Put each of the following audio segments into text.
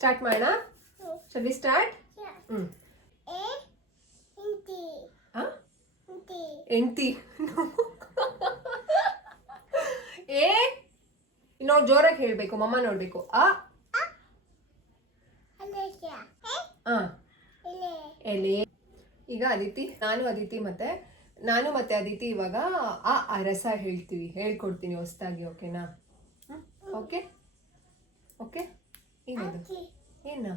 Start ಮಾಡೋಣ shall we start. ಹ್ಞೂ. ಎಂಟಿ ಏ ನಾವು ಜೋರಾಗಿ ಹೇಳಬೇಕು ಮಮ್ಮ ನೋಡಬೇಕು. Ele. ಎಲೆ. ಈಗ ಅದಿತಿ ನಾನು ಅದಿತಿ ಮತ್ತೆ ನಾನು ಮತ್ತೆ ಅದಿತಿ ಇವಾಗ ಆ ಅರಸ ಹೇಳ್ತೀವಿ. ಹೇಳ್ಕೊಡ್ತೀನಿ ಹೊಸ್ದಾಗಿ ಓಕೆನಾ ಓಕೆ ಓಕೆ ಏನದು? ಏನು ಏನ?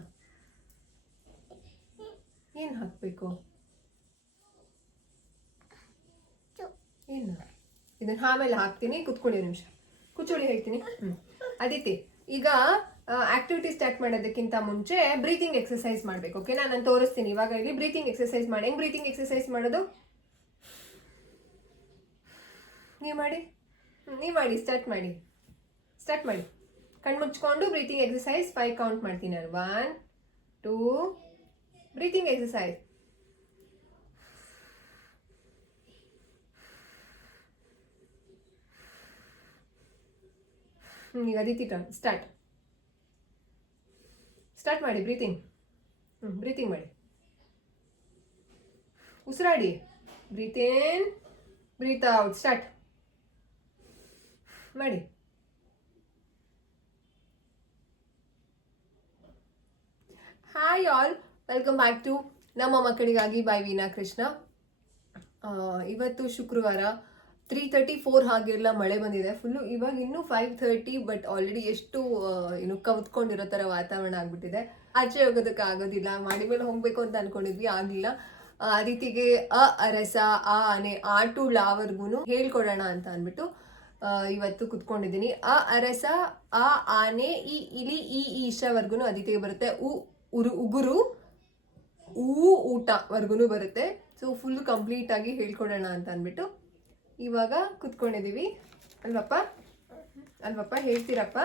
ಏನು ಹಾಕಬೇಕು. ಏನು? ಇದನ್ನು ಆಮೇಲೆ ಹಾಕ್ತೀನಿ. ಕುತ್ಕೊಳ್ಳಿ ನಿಮಿಷ. ಕುಚ್ಚೋಳಿ ಹೇಳ್ತೀನಿ. ಅದಿತಿ ಈಗ ಆಕ್ಟಿವಿಟಿ ಸ್ಟಾರ್ಟ್ ಮಾಡೋದಕ್ಕಿಂತ ಮುಂಚೆ ಬ್ರೀತಿಂಗ್ ಎಕ್ಸಸೈಸ್ ಮಾಡಬೇಕು ಓಕೆ ನಾನು ತೋರಿಸ್ತೀನಿ. ಇವಾಗ ಇಲ್ಲಿ ಬ್ರೀತಿಂಗ್ ಎಕ್ಸಸೈಸ್ ಮಾಡಿ. ಹೆಂಗ್ ಬ್ರೀತಿಂಗ್ ಎಕ್ಸಸೈಸ್ ಮಾಡೋದು? ನೀವು ಮಾಡಿ. ನೀವು ಮಾಡಿ. ಸ್ಟಾರ್ಟ್ ಮಾಡಿ. ಸ್ಟಾರ್ಟ್ ಮಾಡಿ. ಕಣ್ಣು ಮುಚ್ಚಿಕೊಂಡು ಬ್ರೀತಿಂಗ್ ಎಕ್ಸರ್ಸೈಸ್ ಫೈವ್ ಕೌಂಟ್ ಮಾಡ್ತೀನಿ ನಾನು. ಒನ್ ಟೂ ಬ್ರೀತಿಂಗ್ ಎಕ್ಸಸೈಸ್ ಹ್ಞೂ ಈಗ ಅದಿತಿ ಟರ್ನ್ ಸ್ಟಾರ್ಟ್ ಸ್ಟಾರ್ಟ್ ಮಾಡಿ ಬ್ರೀತಿಂಗ್ ಹ್ಞೂ ಬ್ರೀತಿಂಗ್ ಮಾಡಿ. ಉಸಿರಾಡಿ. ಬ್ರೀತ್ ಬ್ರೀತ್ ಔಟ್ ಸ್ಟಾರ್ಟ್ ಮಾಡಿ. Hi all welcome back to ನಮ್ಮ ಮಕ್ಕಳಿಗಾಗಿ ಬೈ ವೀನಾ ಕೃಷ್ಣ ಇವತ್ತು ಶುಕ್ರವಾರ ತ್ರೀ ತರ್ಟಿ ಫೋರ್ ಹಾಗೆಲ್ಲ ಮಳೆ ಬಂದಿದೆ. ಫುಲ್ಲು ಇವಾಗ ಇನ್ನೂ ಫೈವ್ ಥರ್ಟಿ ಬಟ್ ಆಲ್ರೆಡಿ ಎಷ್ಟು ಏನು ಕವಿತ್ಕೊಂಡಿರೋ ಥರ ವಾತಾವರಣ ಆಗಿಬಿಟ್ಟಿದೆ. ಆಚೆ ಹೋಗೋದಕ್ಕೆ ಆಗೋದಿಲ್ಲ. ಮಾಡಿ ಮೇಲೆ ಹೋಗ್ಬೇಕು ಅಂತ ಅನ್ಕೊಂಡಿದ್ವಿ ಆಗಲಿಲ್ಲ ಆ ರೀತಿಗೆ ಅ ಅರಸ ಆ ಆನೆ ಆ ಟು ಲಾವರ್ಗು ಹೇಳ್ಕೊಡೋಣ ಅಂತ ಅಂದ್ಬಿಟ್ಟು ಇವತ್ತು ಕುತ್ಕೊಂಡಿದ್ದೀನಿ. ಅ ಅರಸ ಆ ಆನೆ ಈ ಇಲಿ ಈ ಈಶವರ್ಗು ಅದಿತಿಗೆ ಬರುತ್ತೆ. ಉ ಉರು ಉಗುರು ಊ ಊಟವರೆಗೂ ಬರುತ್ತೆ. ಸೊ ಫುಲ್ ಕಂಪ್ಲೀಟ್ ಆಗಿ ಹೇಳ್ಕೊಡೋಣ ಅಂತ ಅಂದ್ಬಿಟ್ಟು ಇವಾಗ ಕುತ್ಕೊಂಡಿದ್ದೀವಿ. ಅಲ್ವಪ್ಪ? ಅಲ್ವಪ್ಪ, ಹೇಳ್ತೀರಪ್ಪ?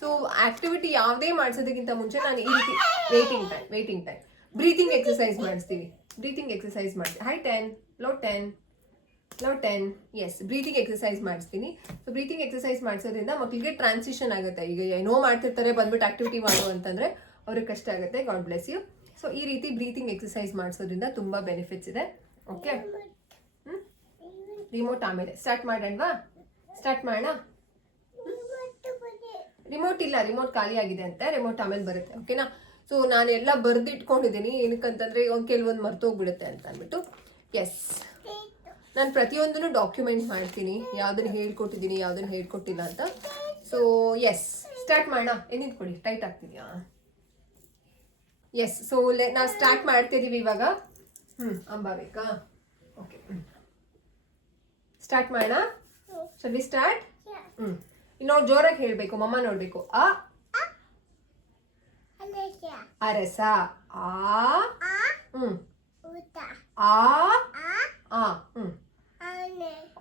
ಸೊ ಆಕ್ಟಿವಿಟಿ ಯಾವುದೇ ಮಾಡಿಸೋದಕ್ಕಿಂತ ಮುಂಚೆ ನಾನು ಈ ರೀತಿ waiting time waiting time breathing exercise ಮಾಡಿಸ್ತೀವಿ. ಬ್ರೀತಿಂಗ್ ಎಕ್ಸಸೈಸ್ ಮಾಡ್ತೀವಿ high ten low ten low ten yes breathing exercise ಮಾಡಿಸ್ತೀನಿ. ಸೊ ಬ್ರೀತಿಂಗ್ ಎಕ್ಸಸೈಸ್ ಮಾಡಿಸೋದ್ರಿಂದ ಮಕ್ಕಳಿಗೆ ಟ್ರಾನ್ಸಿಷನ್ ಆಗುತ್ತೆ. ಈಗ ಏನೋ ಮಾಡ್ತಿರ್ತಾರೆ, ಬಂದ್ಬಿಟ್ಟು ಆಕ್ಟಿವಿಟಿ ಮಾಡು ಅಂತಂದ್ರೆ ಅವ್ರಿಗೆ ಕಷ್ಟ ಆಗುತ್ತೆ. ಗಾಡ್ ಬ್ಲೆಸ್ ಯು ಸೊ ಈ ರೀತಿ ಬ್ರೀತಿಂಗ್ ಎಕ್ಸಸೈಸ್ ಮಾಡಿಸೋದ್ರಿಂದ ತುಂಬ ಬೆನಿಫಿಟ್ಸ್ ಇದೆ. ಓಕೆ ರಿಮೋಟ್ ಆಮೇಲೆ. ಸ್ಟಾರ್ಟ್ ಮಾಡೋಣವಾ ಸ್ಟಾರ್ಟ್ ಮಾಡೋಣ ರಿಮೋಟ್ ಇಲ್ಲ. ರಿಮೋಟ್ ಖಾಲಿ ಆಗಿದೆ ಅಂತ ರಿಮೋಟ್ ಆಮೇಲೆ ಬರುತ್ತೆ. ಓಕೆನಾ ಸೊ ನಾನು ಎಲ್ಲ ಬರೆದಿಟ್ಕೊಂಡಿದ್ದೀನಿ. ಏನಕ್ಕಂತಂದ್ರೆ ಒಂದು ಕೆಲವೊಂದು ಮರ್ತೋಗ್ಬಿಡುತ್ತೆ ಅಂತ ಅಂದ್ಬಿಟ್ಟು. ಎಸ್ ನಾನು ಪ್ರತಿಯೊಂದನ್ನು ಡಾಕ್ಯುಮೆಂಟ್ ಮಾಡ್ತೀನಿ. ಯಾವ್ದನ್ನ ಹೇಳ್ಕೊಟ್ಟಿದ್ದೀನಿ, ಯಾವ್ದನ್ನ ಹೇಳ್ಕೊಟ್ಟಿಲ್ಲ ಅಂತ. ಸೊ ಎಸ್ ಸ್ಟಾರ್ಟ್ ಮಾಡೋಣ ಏನಿದ್ಕೊಳ್ಳಿ ಟೈಟ್ ಆಗ್ತಿದ್ಯಾ? ಎಸ್ ಸೊ ನಾವು ಸ್ಟಾರ್ಟ್ ಮಾಡ್ತಿದ್ದೀವಿ ಇವಾಗ ಹ್ಞೂ ಅಂಬಾಬೇಕಾ ಓಕೆ ಸ್ಟಾರ್ಟ್ ಮಾಡೋಣ ಶಲ್ ವಿ ಸ್ಟಾರ್ಟ್. ಹ್ಞೂ ಇನ್ನೊಂದು ಜೋರಾಗಿ ಹೇಳಬೇಕು ಮಮ್ಮ ನೋಡಬೇಕು ಅ Alicia. ಅರಸ ಆ. ಹ್ಞೂ. ಆ. ಆ ಹ್ಞೂ.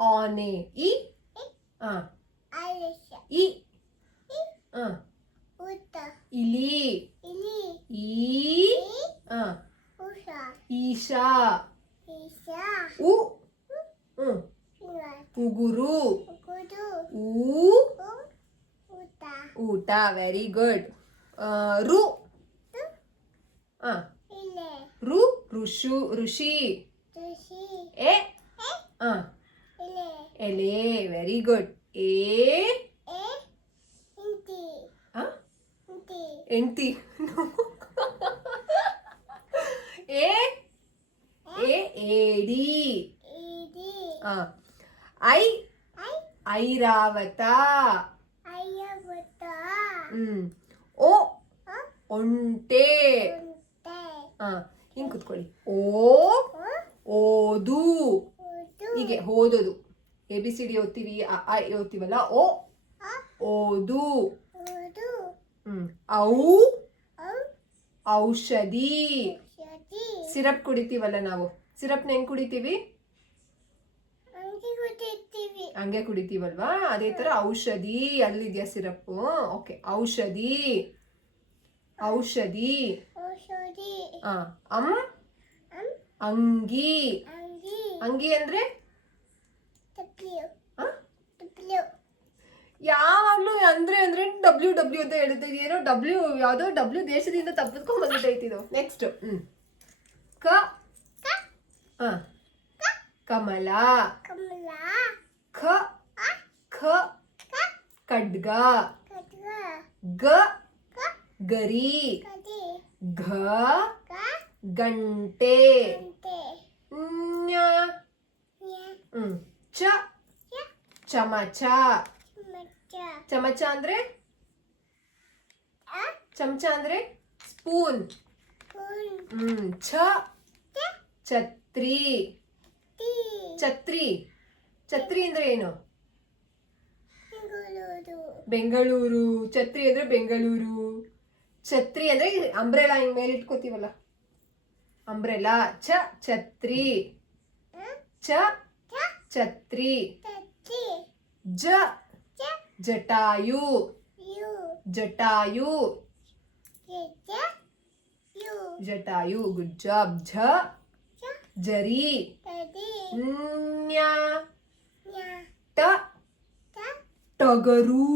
ಆನೆ ಇ ಹಾಂ. ಇ ಆ Uta. ಇಲಿ Ili. ಈ I. ಆ Usha. ಈಶಾ Isha. ಉ ಹ್ಞೂ Ila. ಉಗುರು Kudu. ಊ U. Uta. ಊಟ ವೆರಿ ಗುಡ್ ರು ಆ Ile. ರು ಋಷು ಋಷಿ Tushi. ಎ ಆ Ile. ಎಲೆ ವೆರಿ ಗುಡ್ ಎ E. Inti. ಆ Inti. ಎಂಟಿ ಎ ಎ ಏಡಿ Idi. ಆ ಐ I. ಐರಾವತ. ಹ್ಮ್. ಓ ಒಂಟೆ. ಹಿಂಗ್ ಕುತ್ಕೊಳ್ಳಿ. ಓ ಓದು. ಹೀಗೆ ಓದೋದು. ಎ ಬಿ ಸಿ ಡಿ ಓದ್ತೀವಿ ಅ ಓದ್ತೀವಲ್ಲ? ಓ? ಓದು. ಹ್ಮ್. ಔ ಔಷಧಿ. ಸಿರಪ್ ಕುಡಿತೀವಲ್ಲ ನಾವು? ಸಿರಪ್ನ ಹೆಂಗ್ ಕುಡಿತೀವಿ? ಹಂಗೆ ಕುಡಿತೀವಲ್ವಾ? ಅದೇ ತರ ಔಷಧಿ ಅಲ್ಲಿದ್ಯಾ ಸಿರಪ್ ಓಕೆ ಔಷಧಿ. ಔಷಧಿ. ಔಷಧಿ. ಆ ಅಂ. ಅಂಗಿ. ಅಂಗಿ. ಅಂದ್ರೆ. ಯಾವಾಗ್ಲೂ ಅಂದ್ರೆ ಅಂದ್ರೆ ಡಬ್ಲ್ಯೂ ಡಬ್ಲ್ಯೂ ಅಂತ ಹೇಳುತ್ತೆ ಏನೋ ಡಬ್ಲ್ಯೂ ಯಾವ್ದೋ ಡಬ್ಲ್ಯೂ ದೇಶದಿಂದ ತಪ್ಪಿಸ್ಕೊಂಡ್ ಬಂದ್ಬಿಟ್ಟೈತಿ ಇದು. ನೆಕ್ಸ್ಟ್ ಹ್ಮ್. ಕ? ಕಮಲ. ಖ ಖ ಖಡ್ಗ ಕಟ್ಗ ಗ ಗರಿ ಕದಿ ಘ ಕ ಗಂಟೆ ಅಂತೆ ಞ ನ್ಯ ಹ್ಮ್ ಚ ಯ ಚಮಚ ಮಚ್ಚ ಚಮಚ ಅಂದ್ರೆ ಆ ಚಮಚ ಅಂದ್ರೆ ಸ್ಪೂನ್ ಪುನ್ ಹ್ಮ್ ಛ ತ ಛತ್ರಿ ತಿ ಛತ್ರಿ ಛತ್ರಿ ಅಂದ್ರೆ ಏನು? ಬೆಂಗಳೂರು. ಛತ್ರಿ ಅಂದ್ರೆ ಬೆಂಗಳೂರು. ಛತ್ರಿ ಅಂದ್ರೆ ಅಂಬ್ರೆಲಾ ಹಿಂಗ್ ಮೇಲೆ ಇಟ್ಕೋತೀವಲ್ಲ? ಅಂಬ್ರೆಲಾ ಛ ಛತ್ರಿ. ಛ ಛತ್ರಿ. ಜ ಜಟಾಯು. ಜಟಾಯು. ಜಟಾಯು ಗುಡ್ ಜಾಬ್ ಝ ಜರಿ. ನ್ಯ ಟ? ಟಗರು.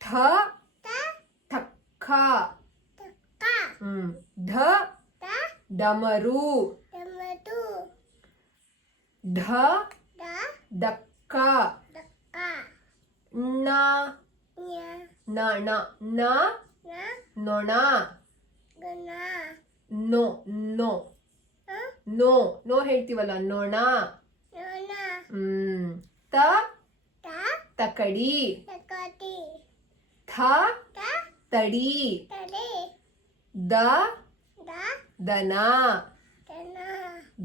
ಠ? ಠಕ್ಕ. ಹ್ಮ್. ಢ? ಡಮರು. ಢ? ದಕ್ಕ ಣ? ನ ಣ ನ ನೊಣ ನೋ ನೋ ನೋ ನೋ ಹೇಳ್ತೀವಲ್ಲ ನೊಣ ನೋಣ ಹ್ಮ್ ತ ತ ತಕಡಿ ತಕಟಿ ಥ ತ ತಡಿ ತಡೆ ದ ದ ದನ ತನ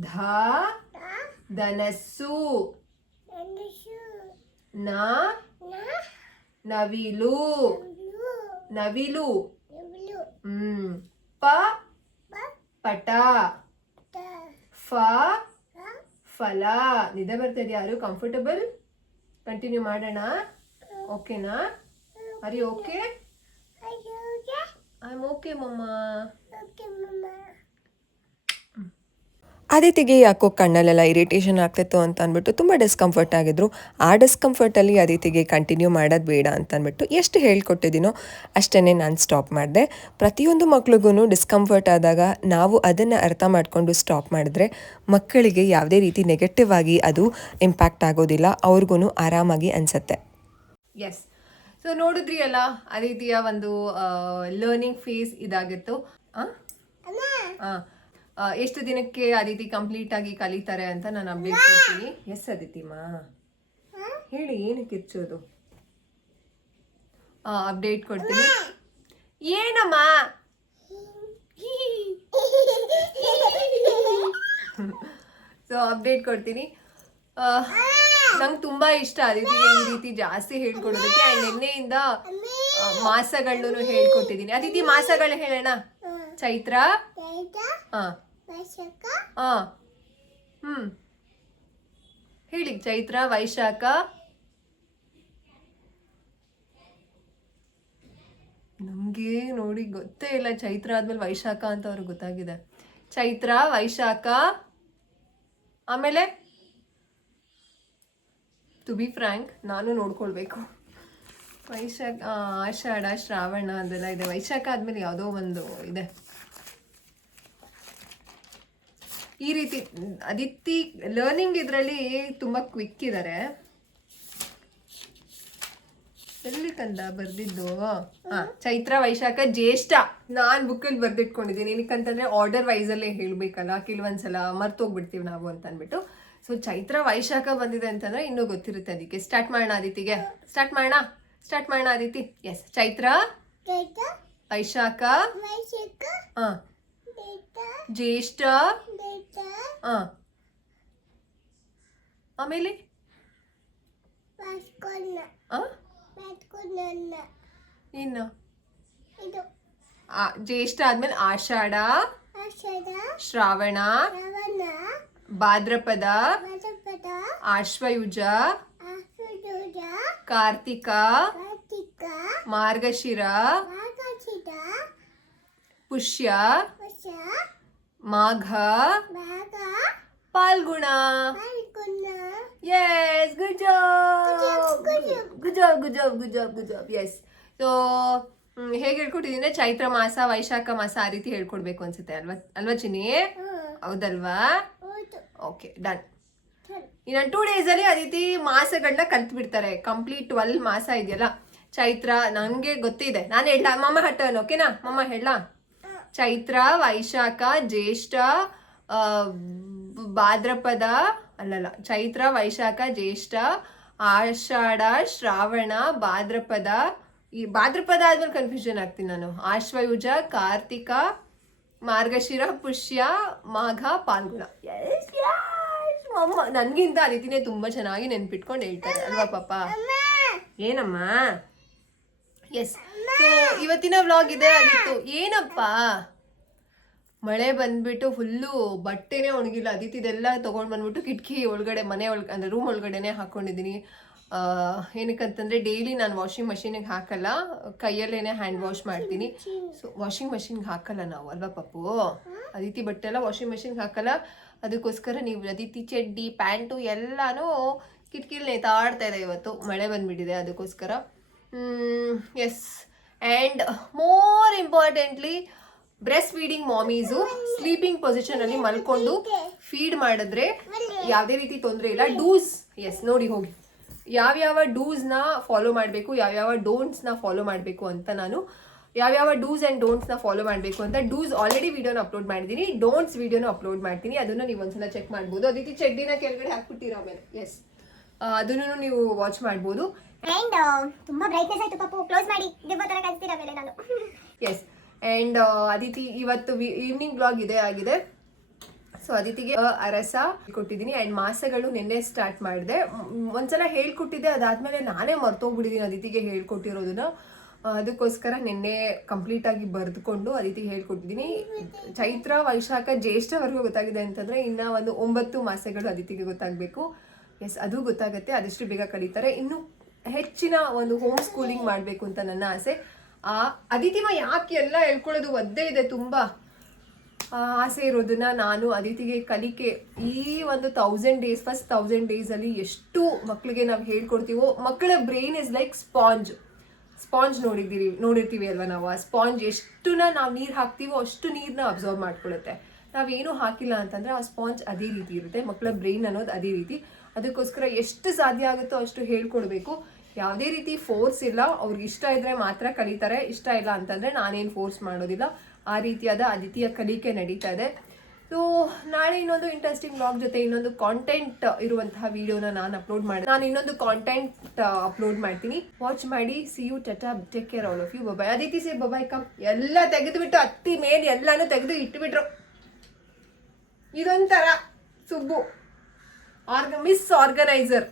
ಧ ತ ಧನಸ್ಸು ನಂದಿಸು ನ ನ ನವಿಲು ಲು ನವಿಲು ಲು ಹ್ಮ್ ಪ ಬ ಪಟ ತ ಫ ರ ಫಲ ನಿದ್ದೆ ಬರ್ತಿದೆ ಯಾರು? ಕಂಫರ್ಟಬಲ್ ಕಂಟಿನ್ಯೂ ಮಾಡೋಣ. ಓಕೆನಾ ಅರಿ ಓಕೆ ಐ ಆಮ್ ಓಕೆ ಮಮ್ಮ ಓಕೆ ಮಮ್ಮ ಅದಿತಿಗೆ ಯಾಕೋ ಕಣ್ಣಲ್ಲೆಲ್ಲ ಇರಿಟೇಷನ್ ಆಗ್ತಿತ್ತು ಅಂತ ಅಂದ್ಬಿಟ್ಟು ತುಂಬ ಡಿಸ್ಕಂಫರ್ಟ್ ಆಗಿದ್ರು. ಆ ಡಿಸ್ಕಂಫರ್ಟಲ್ಲಿ ಅದಿತಿಗೆ ಕಂಟಿನ್ಯೂ ಮಾಡೋದು ಬೇಡ ಅಂತ ಅಂದ್ಬಿಟ್ಟು ಎಷ್ಟು ಹೇಳ್ಕೊಟ್ಟಿದ್ದೀನೋ ಅಷ್ಟೇ ನಾನು ಸ್ಟಾಪ್ ಮಾಡಿದೆ. ಪ್ರತಿಯೊಂದು ಮಕ್ಳಿಗೂ ಡಿಸ್ಕಂಫರ್ಟ್ ಆದಾಗ ನಾವು ಅದನ್ನು ಅರ್ಥ ಮಾಡಿಕೊಂಡು ಸ್ಟಾಪ್ ಮಾಡಿದ್ರೆ ಮಕ್ಕಳಿಗೆ ಯಾವುದೇ ರೀತಿ ನೆಗೆಟಿವ್ ಆಗಿ ಅದು ಇಂಪ್ಯಾಕ್ಟ್ ಆಗೋದಿಲ್ಲ ಅವ್ರಿಗೂ ಆರಾಮಾಗಿ ಅನಿಸುತ್ತೆ. ಎಸ್ ಸೊ ನೋಡಿದ್ರಿ ಅಲ್ಲ ಆ ರೀತಿಯ ಒಂದು ಲರ್ನಿಂಗ್ ಫೇಸ್ ಇದಾಗಿತ್ತು. ಆ? ಎಷ್ಟು ದಿನಕ್ಕೆ ಆ ರೀತಿ ಕಂಪ್ಲೀಟ್ ಆಗಿ ಕಲಿತಾರೆ ಅಂತ ನಾನು ಅಪ್ಡೇಟ್ ಕೊಡ್ತೀನಿ. ಎಸ್ ಅದಿತಿಮಾ ಹೇಳಿ ಏನು ಕಿರ್ಚೋದು ಅಪ್ಡೇಟ್ ಕೊಡ್ತೀನಿ. ಏನಮ್ಮ? ಸೊ ಅಪ್ಡೇಟ್ ಕೊಡ್ತೀನಿ. ನಂಗೆ ತುಂಬ ಇಷ್ಟ ಅದಿತಿಗೆ ಈ ರೀತಿ ಜಾಸ್ತಿ ಹೇಳ್ಕೊಡೋದಕ್ಕೆ ಆ್ಯಂಡ್ ನಿನ್ನೆಯಿಂದ ಮಾಸಗಳನ್ನೂ ಹೇಳ್ಕೊಟ್ಟಿದ್ದೀನಿ ಅದಿತಿ ಮಾಸಗಳು ಹೇಳೋಣ ಚೈತ್ರ? ಹಾ. ಹಾಂ. ಹ್ಞೂ ಹೇಳಿ ಚೈತ್ರ ವೈಶಾಖ. ನಮ್ಗೆ ನೋಡಿ ಗೊತ್ತೇ ಇಲ್ಲ ಚೈತ್ರ ಆದ್ಮೇಲೆ ವೈಶಾಖ ಅಂತ ಅವ್ರಿಗೆ ಗೊತ್ತಾಗಿದೆ. ಚೈತ್ರ ವೈಶಾಖ. ಆಮೇಲೆ ಟು ಬಿ ಫ್ರ್ಯಾಂಕ್ ನಾನು ನೋಡ್ಕೊಳ್ಬೇಕು. ವೈಶಾಖ ಆಷಾಢ ಶ್ರಾವಣ ಅದೆಲ್ಲ ಇದೆ. ವೈಶಾಖ ಆದ್ಮೇಲೆ ಯಾವುದೋ ಒಂದು ಇದೆ. ಈ ರೀತಿ ಅದಿತಿ ಲರ್ನಿಂಗ್ ಇದರಲ್ಲಿ ತುಂಬ ಕ್ವಿಕ್ ಇದ್ದಾರೆ ಎಲ್ಲಿ ಕಂದ ಬರ್ದಿದ್ದು? ಹಾ ಚೈತ್ರ ವೈಶಾಖ ಜ್ಯೇಷ್ಠ. ನಾನ್ ಬುಕ್ಕಲ್ಲಿ ಬರ್ದಿಟ್ಕೊಂಡಿದ್ದೀನಿ. ಏನಕ್ಕಂತಂದ್ರೆ ಆರ್ಡರ್ ವೈಸಲ್ಲೇ ಹೇಳ್ಬೇಕಲ್ಲ ಕೆಲವೊಂದ್ಸಲ ಮರ್ತೋಗ್ಬಿಡ್ತೀವಿ ನಾವು ಅಂತ ಅಂದ್ಬಿಟ್ಟು ಸೊ ಚೈತ್ರ ವೈಶಾಖ ಬಂದಿದೆ ಅಂತಂದ್ರೆ ಇನ್ನೂ ಗೊತ್ತಿರುತ್ತೆ ಅದಕ್ಕೆ. ಸ್ಟಾರ್ಟ್ ಮಾಡೋಣ ಅದಿತಿಗೆ ಸ್ಟಾರ್ಟ್ ಮಾಡೋಣ? ಸ್ಟಾರ್ಟ್ ಮಾಡೋಣ ಅದಿತಿ ಎಸ್ ಚೈತ್ರ ವೈಶಾಖ ಹಾಂ ಜ್ಯೇಷ್ಠ? ಆಮೇಲೆ? ಇನ್ನು? ಜ್ಯೇಷ್ಠ ಆದ್ಮೇಲೆ ಆಷಾಢ ಶ್ರಾವಣ ಭಾದ್ರಪದ ಆಶ್ವಯುಜ ಕಾರ್ತಿಕ ಮಾರ್ಗಶಿರ ಪುಷ್ಯ ಮಾಘ Phalguna. Yes good job. Good job good job good job good job yes so ಹೇಗೆ ಹೇಳ್ಕೊಟ್ಟಿದ್ದೀನಿ ಚೈತ್ರ ಮಾಸ ವೈಶಾಖ ಮಾಸ ಆ ರೀತಿ ಹೇಳ್ಕೊಡ್ಬೇಕು ಅನ್ಸುತ್ತೆ ಅಲ್ವಾ? ಅಲ್ವಾ ಚಿನ್ನಿ? ಹೌದಲ್ವಾ? Okay done. ಇನ್ನು ಟೂ ಡೇಸಲ್ಲಿ ಆ ರೀತಿ ಮಾಸಗಳನ್ನ ಕಲ್ತು ಬಿಡ್ತಾರೆ ಕಂಪ್ಲೀಟ್ ಟ್ವೆಲ್ ಮಾಸ ಇದೆಯಲ್ಲ? ಚೈತ್ರ ನನಗೆ ಗೊತ್ತಿದೆ. ನಾನು ಹೇಳ ಮಮ್ಮ ಹಟ್ಟವನು ಓಕೆನಾ ಮಮ್ಮ ಹೇಳ ಚೈತ್ರ ವೈಶಾಖ ಜ್ಯೇಷ್ಠ ಭಾದ್ರಪದ ಅಲ್ಲಲ್ಲ ಚೈತ್ರ ವೈಶಾಖ ಜ್ಯೇಷ್ಠ ಆಷಾಢ ಶ್ರಾವಣ ಭಾದ್ರಪದ ಈ ಭಾದ್ರಪದ ಆದ್ಮೇಲೆ ಕನ್ಫ್ಯೂಷನ್ ಆಗ್ತೀನಿ ನಾನು. ಆಶ್ವಯುಜ ಕಾರ್ತಿಕ ಮಾರ್ಗಶಿರ ಪುಷ್ಯ ಮಾಘ ಪಾಲ್ಗುಣ. ಅಮ್ಮ ನನಗಿಂತ ಅದಿತಿನೇ ತುಂಬಾ ಚೆನ್ನಾಗಿ ನೆನ್ಪಿಟ್ಕೊಂಡು ಹೇಳ್ತಾರೆ ಅಲ್ವಾ ಪಾಪ? ಏನಮ್ಮ? ಎಸ್ ಇವತ್ತಿನ ವ್ಲಾಗ್ ಇದೆ, ಆಗಿತ್ತು. ಏನಪ್ಪ? ಮಳೆ ಬಂದ್ಬಿಟ್ಟು ಫುಲ್ಲು ಬಟ್ಟೆನೇ ಒಣಗಿಲ್ಲ. ಅದಿತಿದೆಲ್ಲ ತೊಗೊಂಡು ಬಂದ್ಬಿಟ್ಟು ಕಿಟಕಿ ಒಳಗಡೆ, ಮನೆ ಒಳಗೆ, ಅಂದರೆ ರೂಮ್ ಒಳಗಡೆನೆ ಹಾಕೊಂಡಿದ್ದೀನಿ ಏನಕ್ಕಂತಂದರೆ ಡೈಲಿ ನಾನು ವಾಷಿಂಗ್ ಮಷೀನಿಗೆ ಹಾಕಲ್ಲ. ಕೈಯಲ್ಲೇನೆ ಹ್ಯಾಂಡ್ ವಾಶ್ ಮಾಡ್ತೀನಿ. ಸೊ ವಾಷಿಂಗ್ ಮಷೀನ್ಗೆ ಹಾಕಲ್ಲ ನಾವು, ಅಲ್ವಾ ಪಪ್ಪು? ಅದಿತಿ ಬಟ್ಟೆ ಎಲ್ಲ ವಾಷಿಂಗ್ ಮಷೀನ್ಗೆ ಹಾಕಲ್ಲ. ಅದಕ್ಕೋಸ್ಕರ ನೀವು ಅದಿತಿ ಚಡ್ಡಿ, ಪ್ಯಾಂಟು ಎಲ್ಲನೂ ಕಿಟಕಿಲಿ ನೇತಾಡ್ತಾ ಇದೆ ಇವತ್ತು. ಮಳೆ ಬಂದ್ಬಿಟ್ಟಿದೆ ಅದಕ್ಕೋಸ್ಕರ. Yes and more importantly breast feeding mommies sleeping ಪೊಸಿಷನಲ್ಲಿ ಮಲ್ಕೊಂಡು ಫೀಡ್ ಮಾಡಿದ್ರೆ ಯಾವುದೇ ರೀತಿ ತೊಂದರೆ ಇಲ್ಲ. ಡೂಸ್ ಎಸ್ ನೋಡಿ ಹೋಗಿ. ಯಾವ್ಯಾವ ಡೂಸ್ನ ಫಾಲೋ ಮಾಡಬೇಕು, ಯಾವ್ಯಾವ ಡೋಂಟ್ಸ್ನ ಫಾಲೋ ಮಾಡಬೇಕು ಅಂತ ನಾನು, ಯಾವ್ಯಾವ ಡೂಸ್ ಆ್ಯಂಡ್ ಡೋಂಟ್ಸ್ನ ಫಾಲೋ ಮಾಡಬೇಕು ಅಂತ ಡೂಸ್ ಆಲ್ರೆಡಿ ವಿಡಿಯೋನ ಅಪ್ಲೋಡ್ ಮಾಡಿದ್ದೀನಿ. ಡೋಂಟ್ಸ್ ವಿಡಿಯೋನ ಅಪ್ಲೋಡ್ ಮಾಡ್ತೀನಿ. ಅದನ್ನು ನೀವು ಒಂದ್ಸಲ ಚೆಕ್ ಮಾಡ್ಬೋದು. ಅದೇ ರೀತಿ ಚಡ್ಡಿನ ಕೆಳಗಡೆ ಹಾಕ್ಬಿಟ್ಟಿರೋ ಮೇಲೆ. ಎಸ್ ಅದನ್ನು ನೀವು ವಾಚ್ ಮಾಡ್ಬೋದು. ಫ್ರೆಂಡ್ ತುಂಬಾ ಬ್ರೈಟ್ನೆಸ್ ಆಯ್ತು ಪಾಪು. ಕ್ಲೋಸ್ ಮಾಡಿ. ನಾನು? ಎಸ್ ಆ್ಯಂಡ್ ಅದಿತಿ ಇವತ್ತು ಈವ್ನಿಂಗ್ ಬ್ಲಾಗ್ ಇದೆ ಆಗಿದೆ. ಸೊ ಅದಿತಿಗೆ ಅ, ಅರಸ ಕೊಟ್ಟಿದ್ದೀನಿ. ಆ್ಯಂಡ್ ಮಾಸಗಳು ನಿನ್ನೆ ಸ್ಟಾರ್ಟ್ ಮಾಡಿದೆ. ಒಂದ್ಸಲ ಹೇಳ್ಕೊಟ್ಟಿದ್ದೆ. ಅದಾದ್ಮೇಲೆ ನಾನೇ ಮರ್ತೋಗ್ಬಿಟ್ಟಿದ್ದೀನಿ ಅದಿತಿಗೆ ಹೇಳ್ಕೊಟ್ಟಿರೋದನ್ನ. ಅದಕ್ಕೋಸ್ಕರ ನಿನ್ನೆ ಕಂಪ್ಲೀಟ್ ಆಗಿ ಬರೆದುಕೊಂಡು ಅದಿತಿ ಹೇಳ್ಕೊಟ್ಟಿದ್ದೀನಿ ಚೈತ್ರ ವೈಶಾಖ ಜ್ಯೇಷ್ಠವರೆಗೂ ಗೊತ್ತಾಗಿದೆ ಅಂತಂದ್ರೆ ಇನ್ನ ಒಂದು ಒಂಬತ್ತು ಮಾಸಗಳು ಅದಿತಿಗೆ ಗೊತ್ತಾಗಬೇಕು. ಎಸ್ ಅದು ಗೊತ್ತಾಗುತ್ತೆ. ಅದಷ್ಟು ಬೇಗ ಕಳೀತಾರೆ. ಇನ್ನು ಹೆಚ್ಚಿನ ಒಂದು ಹೋಮ್ ಸ್ಕೂಲಿಂಗ್ ಮಾಡಬೇಕು ಅಂತ ನನ್ನ ಆಸೆ. ಆ, ಅದಿತಿಮ ಯಾಕೆ ಎಲ್ಲ ಹೇಳ್ಕೊಳ್ಳೋದು ಒದ್ದೇ ಇದೆ ತುಂಬ. ಆಸೆ ಇರೋದನ್ನ ನಾನು ಅದಿತಿಗೆ ಕಲಿಕೆ ಈ ಒಂದು thousand days first thousand days ಅಲ್ಲಿ ಎಷ್ಟು ಮಕ್ಕಳಿಗೆ ನಾವು ಹೇಳ್ಕೊಡ್ತೀವೋ ಮಕ್ಕಳ brain is like sponge sponge ನೋಡಿದ್ದೀರಿ, ನೋಡಿರ್ತೀವಿ ಅಲ್ವಾ ನಾವು? ಆ ಸ್ಪಾಂಜ್ ಎಷ್ಟನ್ನ ನಾವು ನೀರು ಹಾಕ್ತೀವೋ ಅಷ್ಟು ನೀರನ್ನ ಅಬ್ಸರ್ವ್ ಮಾಡ್ಕೊಳ್ಳುತ್ತೆ ನಾವೇನು ಹಾಕಿಲ್ಲ ಅಂತಂದ್ರೆ ಆ ಸ್ಪಾಂಜ್ ಅದೇ ರೀತಿ ಇರುತ್ತೆ ಮಕ್ಕಳ ಬ್ರೈನ್ ಅನ್ನೋದು ಅದೇ ರೀತಿ. ಅದಕ್ಕೋಸ್ಕರ ಎಷ್ಟು ಸಾಧ್ಯ ಆಗುತ್ತೋ ಅಷ್ಟು ಹೇಳ್ಕೊಡ್ಬೇಕು. ಯಾವುದೇ ರೀತಿ ಫೋರ್ಸ್ ಇಲ್ಲ. ಅವ್ರಿಗೆ ಇಷ್ಟ ಇದ್ರೆ ಮಾತ್ರ ಕಲಿತಾರೆ. ಇಷ್ಟ ಇಲ್ಲ ಅಂತಂದ್ರೆ ನಾನೇನು ಫೋರ್ಸ್ ಮಾಡೋದಿಲ್ಲ. ಆ ರೀತಿಯಾದ ಅದಿತಿಯ ಕಲಿಕೆ ನಡೀತಾ ಇದೆ. ಸೊ ನಾಳೆ ಇನ್ನೊಂದು ಇಂಟ್ರೆಸ್ಟಿಂಗ್ ಬ್ಲಾಗ್ ಜೊತೆ ಇನ್ನೊಂದು ಕಾಂಟೆಂಟ್ ಇರುವಂತಹ ವಿಡಿಯೋನ ನಾನು ಅಪ್ಲೋಡ್ ಮಾಡಿ ನಾನು ಇನ್ನೊಂದು ಕಾಂಟೆಂಟ್ ಅಪ್ಲೋಡ್ ಮಾಡ್ತೀನಿ. ವಾಚ್ ಮಾಡಿ. See you tata take care all of you bye bye Aditi say bye bye come ಎಲ್ಲ ತೆಗೆದುಬಿಟ್ಟು ಅತ್ತಿ ಮೇಲೆ ಎಲ್ಲಾನು ತೆಗೆದು ಇಟ್ಬಿಟ್ರು. ಇದೊಂಥರ ಸುಬ್ಬು. ಆರ್ಗ ಮಿಸ್ ಆರ್ಗನೈಸರ್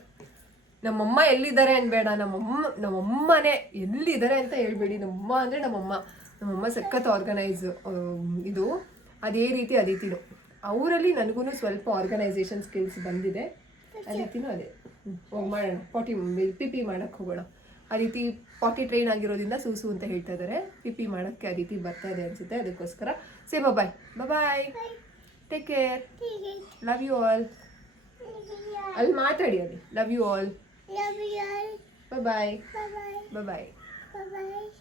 ನಮ್ಮಮ್ಮ ಎಲ್ಲಿದ್ದಾರೆ ಅನ್ಬೇಡ ನಮ್ಮಮ್ಮ ನಮ್ಮಮ್ಮನೆ ಎಲ್ಲಿದ್ದಾರೆ ಅಂತ ಹೇಳ್ಬೇಡಿ. ನಮ್ಮಮ್ಮ ಅಂದರೆ ನಮ್ಮಮ್ಮ. ನಮ್ಮಮ್ಮ ಸಖತ್ ಆರ್ಗನೈಸ್ ಇದು. ಅದೇ ರೀತಿ ಅದಿತಿನು. ಅವರಲ್ಲಿ ನನಗೂ ಸ್ವಲ್ಪ ಆರ್ಗನೈಸೇಷನ್ ಸ್ಕಿಲ್ಸ್ ಬಂದಿದೆ. ಅದಿತಿನೂ ಅದೇ. ಹೋಗಿ ಮಾಡೋಣ. ಪಾಟಿ ಪಿ ಪಿ ಮಾಡಕ್ಕೆ ಹೋಗೋಣ. ಆ ರೀತಿ ಪಾಟಿ ಟ್ರೈನ್ ಆಗಿರೋದ್ರಿಂದ ಸೂಸು ಅಂತ ಹೇಳ್ತಾ ಇದ್ದಾರೆ ಪಿ ಪಿ ಮಾಡೋಕ್ಕೆ ಆ ರೀತಿ ಬರ್ತಾ ಇದೆ ಅನಿಸುತ್ತೆ. ಅದಕ್ಕೋಸ್ಕರ say bye bye take care love you all ಅಲ್ಲಿ ಮಾತಾಡಿ ಅಲ್ಲಿ. Love you all Love you. Bye-bye. Bye-bye. Bye-bye. Bye-bye.